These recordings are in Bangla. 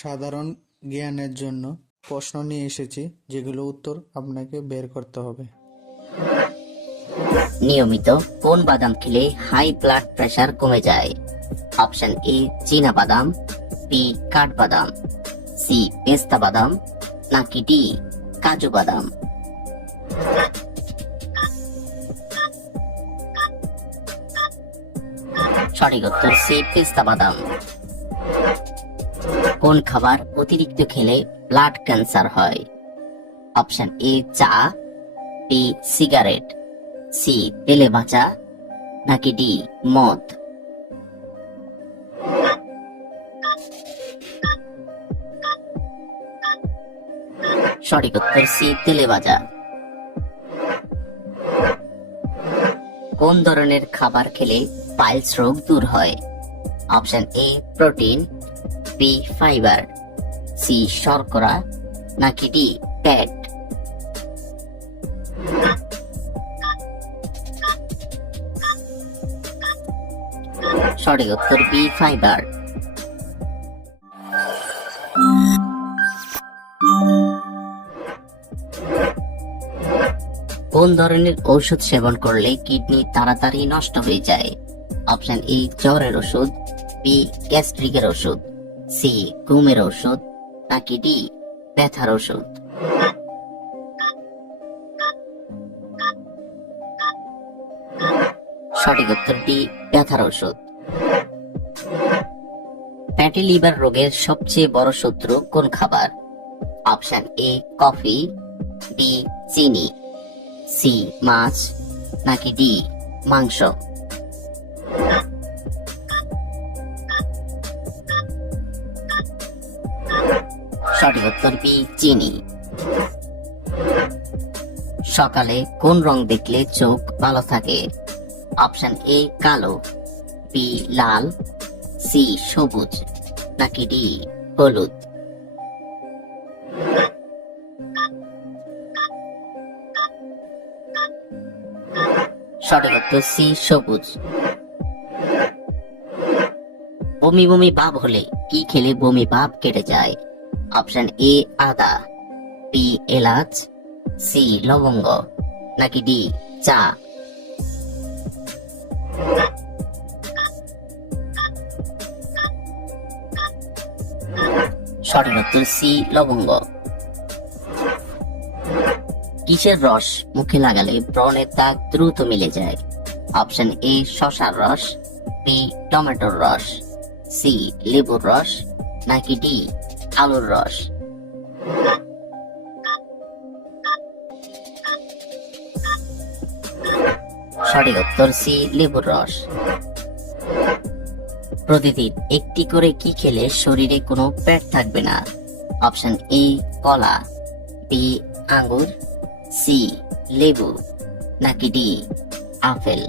সাধারণ জ্ঞানের জন্য প্রশ্ন নিয়ে এসেছি, যেগুলো উত্তর আপনাকে বের করতে হবে। নিয়মিত কোন বাদাম খেলে হাই ব্লাড প্রেশার কমে যায়? অপশন এ চীনা বাদাম বি কাঠবাদাম সি পেস্তা বাদাম, নাকি ডি কাজু বাদাম? সঠিক উত্তর সি পেস্তা বাদাম। কোন খাবার অতিরিক্ত খেলে ব্লাড ক্যান্সার হয়? অপশন এ, চা বি সিগারেট সি তেলে ভাজা, নাকি ডি মদ? সঠিক উত্তর সি তেলে ভাজা। কোন ধরনের খাবার খেলে পাইলস রোগ দূর হয়? Option A, protein B fibre C শর্করা, নাকি ডি ফ্যাট সঠিক উত্তর বি ফাইবার কোন ধরনের ঔষধ সেবন করলে কিডনি তাড়াতাড়ি নষ্ট হয়ে যায়? অপশন এ জ্বরের ওষুধ বি গ্যাস্ট্রিকের ওষুধ। সি ঘুমের ওষুধ নাকি ডি, ব্যথার ওষুধ সঠিক উত্তর ডি, ব্যথার ওষুধ ফ্যাটি লিভার রোগের সবচেয়ে বড় শত্রু কোন খাবার? অপশন এ, কফি, বি, চিনি, সি, মাছ, নাকি ডি, মাংস? সঠিক উত্তর বি চিনি। সকালে কোন রং দেখলে চোখ ভালো থাকে? অপশন এ কালো বি লাল সি সবুজ, নাকি ডি হলুদ? সঠিক উত্তর সি সবুজ। বমি বমি ভাব হলে কি খেলে বমি ভাব কেটে যায়? অপশন এ আদা বি এলাচ সি লবঙ্গ, নাকি ডি চা? সঠিক উত্তর সি লবঙ্গ। কিসের রস মুখে লাগালে ব্রণের দাগ দ্রুত মিলে যায়? অপশন এ শশার রস বি টমেটোর রস সি লেবুর রস, নাকি ডি আলুর রস। সঠিক উত্তর সি, লেবুর রস। প্রতিদিন একটি করে কি খেলে শরীরে কোনো পেট থাকবে না? অপশন এ, কলা, বি, আঙ্গুর, সি, লেবু, নাকি ডি, আপেল।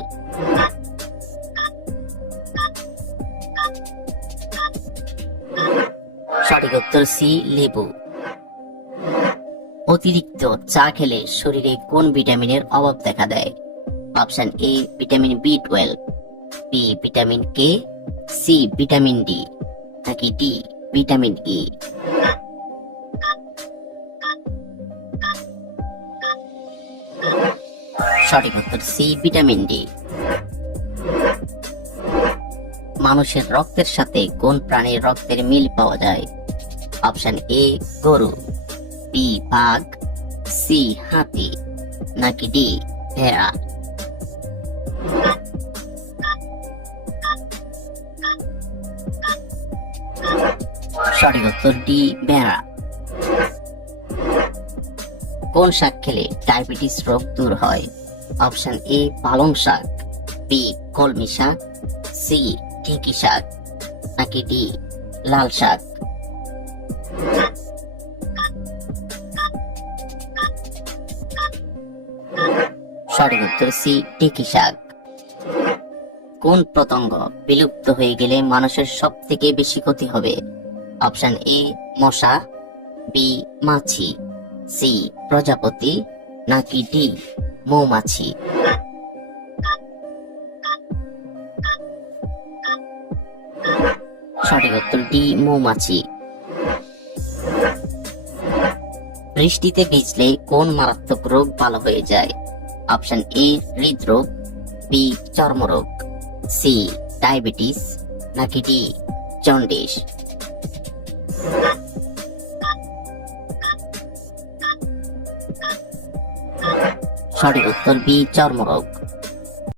উত্তর সি লেবু। অতিরিক্ত চা খেলে শরীরে কোন ভিটামিনের অভাব দেখা দেয়? Option A, vitamin B twelve, B vitamin K, C vitamin D, নাকি ডি ভিটামিন ই। সঠিক উত্তর সি ভিটামিন ডি। মানুষের রক্তের সাথে কোন প্রাণীর রক্তের মিল পাওয়া যায়? অপশন এ, গরু, বি, বাঘ, সি, হাতি, নাকি ডি, ভেড়া। সঠিক উত্তর ডি, ভেড়া। কোন শাক খেলে ডায়াবেটিস রোগ দূর হয়? অপশন এ, পালং শাক, বি, কলমি শাক, সি, ঢেঁকি শাক, নাকি ডি, লাল শাক। সঠিক উত্তর সি ঢেঁকি শাক। কোন পতঙ্গ বিলুপ্ত হয়ে গেলে মানুষের সব থেকে বেশি ক্ষতি হবে? অপশন এ, মশা, বি, মাছি, সি, প্রজাপতি, নাকি ডি, মৌমাছি? সঠিক উত্তর ডি, মৌমাছি। বৃষ্টিতে ভিজলে কোন মারাত্মক রোগ ভালো হয়ে যায়? অপশন এ, হৃদরোগ, বি, চর্মরোগ, সি, ডায়াবেটিস, নাকি ডি, জন্ডিস। সঠিক উত্তর বি, চর্মরোগ।